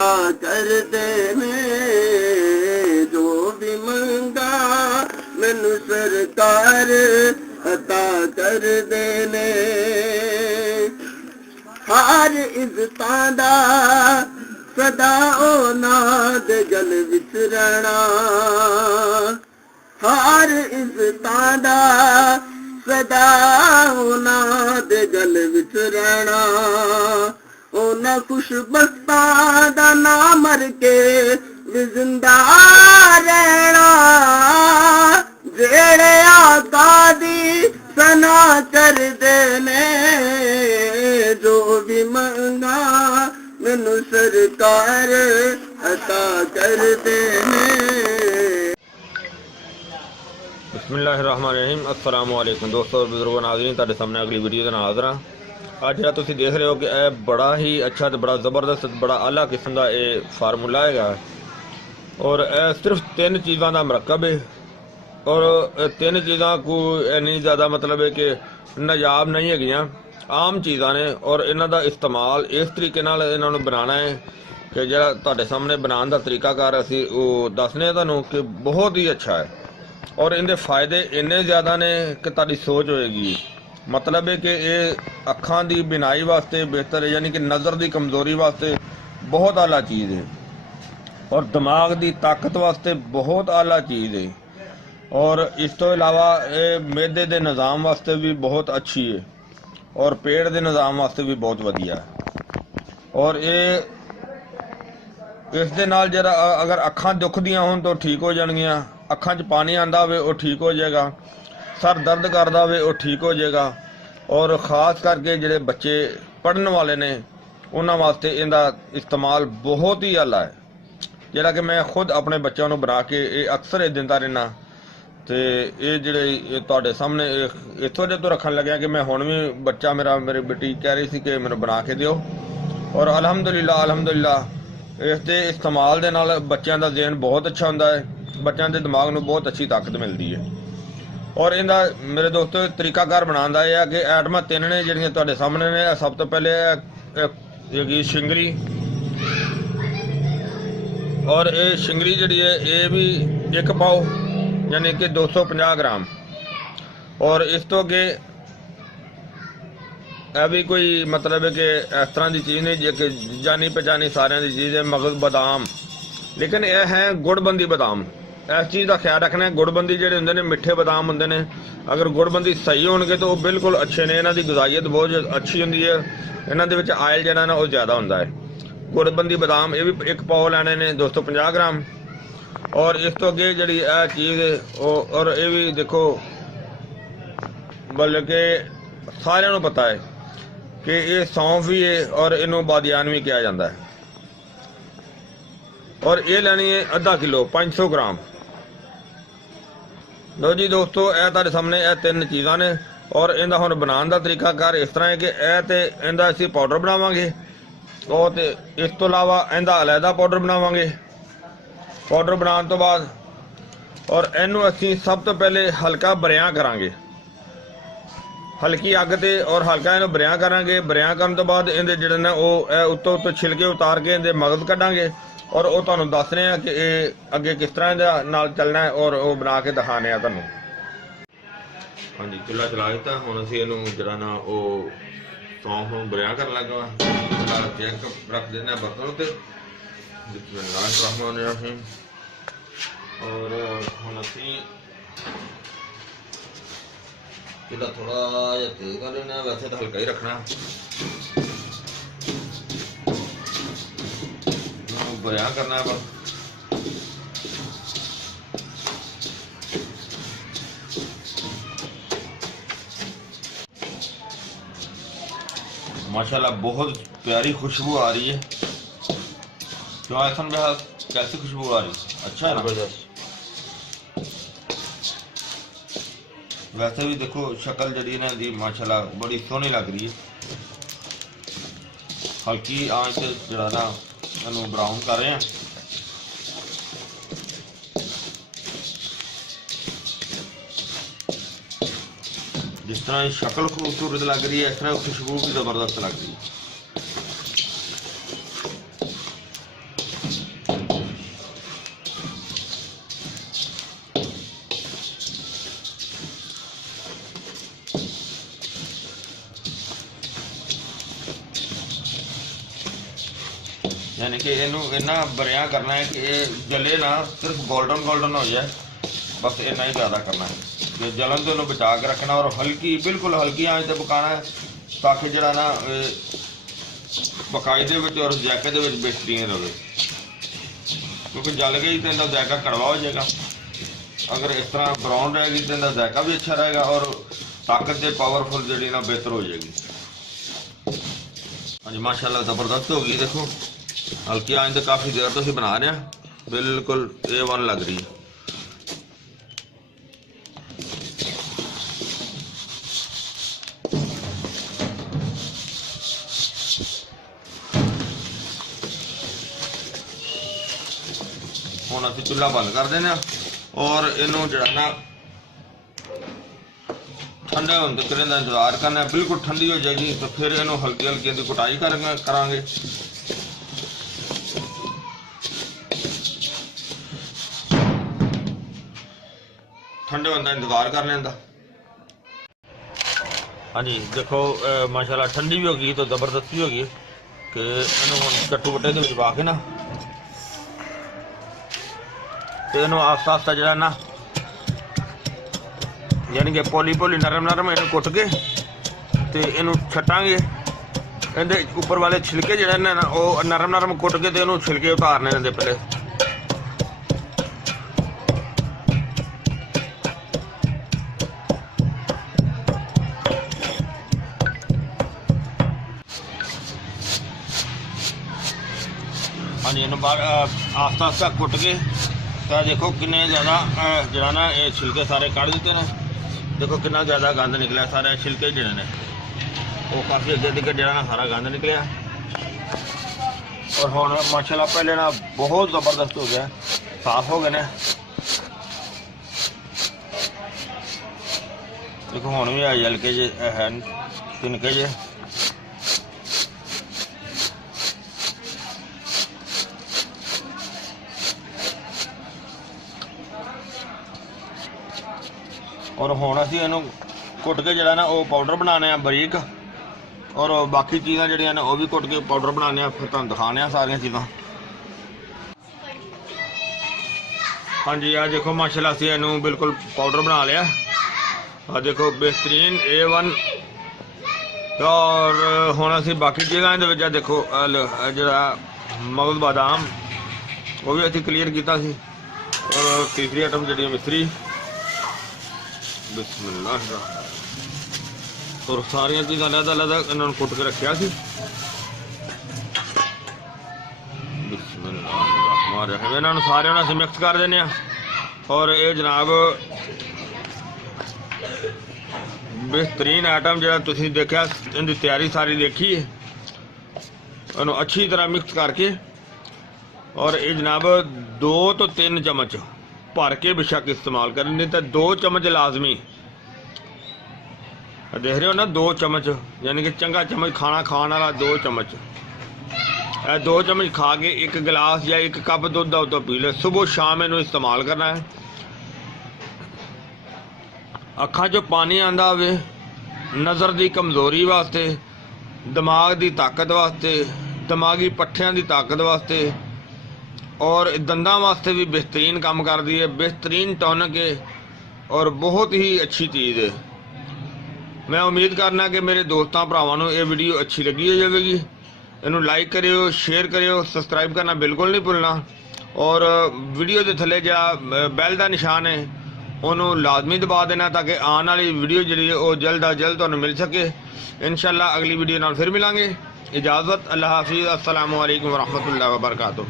कर देने जो भी मंगा मैनू सरकार अता कर देने हर इज्जतां दा सदा नाद गल विच रहना हर इज्जतां दा सदा नाद गल विच रहना उन्हें खुशबख्तां दा ना मर के भी जिंदा रहना जेड़े आका दी सना कर देने जो भी मंगा मैनू सरकार अता कर देने। बिस्मिल्लाहिर्रहमानिर्रहीम। अस्सलाम वालेकुम दोस्तों और बुजुर्गों नाज़रीन, तुहाडे सामने अगली वीडियो के नाल हाज़र हां। ਅੱਜ ਜਿਹੜਾ ਤੁਸੀਂ देख रहे हो कि यह बड़ा ही अच्छा तो बड़ा ज़बरदस्त बड़ा आला किस्म का यह फार्मूला है और सिर्फ 3 चीज़ों का मरकब है और 3 चीज़ा को इन्नी ज़्यादा मतलब है कि नायाब नहीं है, आम चीज़ा ने और इन्हों का इस्तेमाल इस तरीके इन्होंने बनाना है कि जो तुहाडे सामने बनाने का तरीकाकार असी वो दसने तुहानूं कि बहुत ही अच्छा है और इनके फायदे इन्ने ज़्यादा ने कि तुहाडी सोच होएगी। मतलब है कि ये अखां की बिनाई वास्ते बेहतर है, यानी कि नज़र की कमज़ोरी वास्ते बहुत आला चीज़ है और दिमाग की ताकत वास्ते बहुत आला चीज़ है और इस तो इलावा ये मैदे के निज़ाम वास्ते भी बहुत अच्छी है और पेट के निज़ाम वास्ते भी बहुत वधिया है और ये इस दे नाल जरा अगर अखां दुखदियां होण तो ठीक हो जाणगियां, अखां 'च पानी आंदा होवे वो ठीक हो जाएगा, सर दर्द करता होवे वो ठीक हो जाएगा और ख़ास करके जिहड़े बच्चे पढ़ने वाले ने उन्हां वास्ते इहदा इस्तेमाल बहुत ही आला है, जिहड़ा कि मैं खुद अपने बच्चों को बना के ये अक्सर ये दिंदा रहना। तो ये जिहड़े तुहाडे सामने इस वजह तो रखन लग्या कि मैं हुण भी बच्चा मेरी बेटी कह रही सी कि मैनूं बना के दिओ और अल्हम्दुलिल्लाह इसके इस्तेमाल दे नाल बच्चों का ज़हन बहुत अच्छा हुंदा है, बच्चों के दिमाग में बहुत अच्छी ताकत मिलती है और इनका मेरे दोस्तों तरीकाकार बनाने का यह है कि आइटमां 3 ने जिहड़ियां तुहाडे सामने ने। सब तो पहले हैगी शिंगरी और ये शिंगरी जिहड़ी है ये भी 1 पाओ यानी कि 250 ग्राम और इस तो अगे यह भी कोई मतलब है कि इस तरह की चीज़ नहीं जो कि जानी पहचानी सारियां की चीज़ है। मगज़ बादाम, लेकिन यह है गुड़बंदी बादाम। इस चीज़ का ख्याल रखना है, गुड़बंदी जोड़े होंगे ने मिठे बादाम होंगे ने, अगर गुड़बंदी सही होंगे तो वह बिल्कुल अच्छे ने, इन्हों की गजाइत बहुत अच्छी होंगी है, इन्होंने आयल जो ना वो ज़्यादा होंगे है। गुड़बंदी बादाम ये भी 1 पाओ लैने ने 250 ग्राम और इस तो अगे जी चीज़ है और ये भी देखो बल्कि सारिਆਂ पता है कि ये सौंफ भी है और इनू बादियान भी कहा जाता है और ये लैनी है आधा किलो 500 ग्राम। लो जी दोस्तों यह तुहाडे सामने यह 3 चीज़ा ने और इनका हुण बनाने का तरीकाकार इस तरह है कि यह तो इनका असी पाउडर बनावांगे और तो इस तो इलावा इनका अलहदा पाउडर बनावांगे। पाउडर बनाने तो बाद और इनू असी सब तो पहले हल्का बरिया करांगे, हल्की अग ते और हल्का इन्हू बरिया करांगे। बरिया करने तो बाद इहदे जिहड़े ने उत्तों उत्तों छिलके उतार के इहदे मगज़ कड्डांगे और वो तुहानूं दस रहे हैं कि ये अगे किस तरह दे नाल चलना है और वो बना के दिखाने हैं तुहानूं। हाँ जी, चुल्हा चला दिता। हुण असीं इहनूं जिहड़ा ना वो सौंफ नूं बरिया करन लगा चेक रख देना बर्तन उत्ते। बिस्मिल्लाहिर्रहमानिर्रहीम। और हुण असीं चुल्हा थोड़ा जिहा तेज कर लेना, वैसे तो हल्का ही रखना, बरिया करना है बस। माशाल्लाह बहुत प्यारी खुशबू आ रही है। क्यों एहसन भाई कैसी खुशबू आ रही है? अच्छा है ना? वैसे भी देखो शक्ल जी ना दी माशाल्लाह बड़ी सोहनी लग रही है। हल्की आंच से जरा ना इन्हू ब्राउन कर रहे हैं। जिस तरह शक्ल खूबसूरत लग रही है इस तरह खुशबू भी जबरदस्त लग रही है। यानी कि इनू इन्ना बरिया करना है कि ये जले ना, सिर्फ गोल्डन गोल्डन हो जाए, बस इन्ना ही ज़्यादा करना है कि जलन तो इन्हू बचा के रखना और हल्की बिल्कुल हल्की आंच ते पकाना है ताकि जरा ना पकाई दे विच और जायके दे विच बेहतरीन रहे, क्योंकि जल गई तो इनका जायका कड़वा हो जाएगा। अगर इस तरह ब्राउन रहेगी तो इनका जायका भी अच्छा रहेगा और ताकत से पावरफुल जी ना बेहतर हो जाएगी। हाँ जी माशाल्लाह ज़बरदस्त हो गई। देखो हल्की आंच तो काफ़ी देर तो बना रहे हैं, बिल्कुल A1 लग रही है। ਹੁਣ ਅਸੀਂ ਚੁੱਲ੍ਹਾ ਬੰਦ ਕਰ ਦਿੰਦੇ ਹਾਂ और इनू जरा ना ठंडे होने तक इनका इंतजार करना है। बिल्कुल ठंडी हो जाएगी तो फिर इनू हल्की हल्की की कुटाई करांगे। ठंडे होने का इंतजार कर लें। हाँ जी देखो माशाल्लाह ठंडी भी होगी तो जबरदस्त भी होगी कि इनू कट्टू बट्टे के पा के ना तो इनू आस्ता आस्ता जरा ना यानी कि पोली पोली नरम नरम इनू कुट के तो इनू छटांगे। इहदे उपर वाले छिलके जिहड़े ने ना वो नरम नरम कुट के तो इनू छिलके उतारने इहदे पहले। हाँ जी इनू आस्ता आस्ता कुट के तो देखो किन्ने ज़्यादा जरा ना ये छिलके सारे कढ़ दिते ने। देखो कितना ज़्यादा गंद निकलिया, सारे छिलके जिहड़े ने वो काफ़ी अगे तक जरा ना सारा गंद निकलिया। और हुण माशाल्लाह पहले ना बहुत ज़बरदस्त हो गया, साफ हो गए ने। देखो हुण भी हल्के जे है तिनके जे। और हुण असीं इहनूं कुट के जिहड़ा ना वो पाउडर बनाने बरीक और बाकी चीज़ां जिहड़ियां ने वो भी कुट के पाउडर बनाने फिर तुहानूं दिखाने सारियां चीज़ां। हाँ जी आ देखो माशाल्लाह असीं इहनूं बिल्कुल पाउडर बना लिया। आ देखो बेहतरीन A1। और हुण असीं बाकी चीज़ां इहदे विच देखो जिहड़ा मगज़ बादाम वो भी असीं क्लीयर कीता सी। और तीसरी आइटम जिहड़ी मिश्री बिस्मिल्लाह। और सारिया चीज़ अलग अलग इन्होंने कुट के रखा सी। बिस्मिल्लाह इन्होंने सारे अस मिक्स कर देने। और ये जनाब बेहतरीन आइटम जो तुसीं देखा इनकी तैयारी सारी देखी है। इन्हों अच्छी तरह मिक्स करके और ये जनाब 2 तो 3 चम्मच भर के बेशक इस्तेमाल करें, नहीं तो 2 चम्मच लाजमी। देख रहे हो ना 2 चम्मच यानी कि चंगा चम्मच खाना खाने वाला 2 चम्मच। 2 चम्मच खा के 1 गिलास या 1 कप दूध का तो पी ले। सुबह शाम इनू इस्तेमाल करना है। अखां चो पानी आंदा होवे, नज़र की कमज़ोरी वास्ते, दिमाग की ताकत वास्ते, दिमागी पट्ठियां की ताकत वास्ते और दंदां वास्ते भी बेहतरीन काम करती है। बेहतरीन टॉनिक है और बहुत ही अच्छी चीज़ है। मैं उम्मीद करना कि मेरे दोस्तों भरावां ये वीडियो अच्छी लगी हो जाएगी। इनू लाइक करियो, शेयर करियो, सबसक्राइब करना बिल्कुल नहीं भूलना। और वीडियो के थले जो बैल का निशान है उन्होंने लाजमी दबा देना ताकि आने वाली वीडियो जी है जल्द अज जल्द तुहानूं मिल सके। इंशाअल्लाह अगली वीडियो नाल फिर मिलांगे। इजाज़त, अल्लाह हाफिज़, अस्सलामु अलैकुम वरहमतुल्लाहि वबरकातुहू।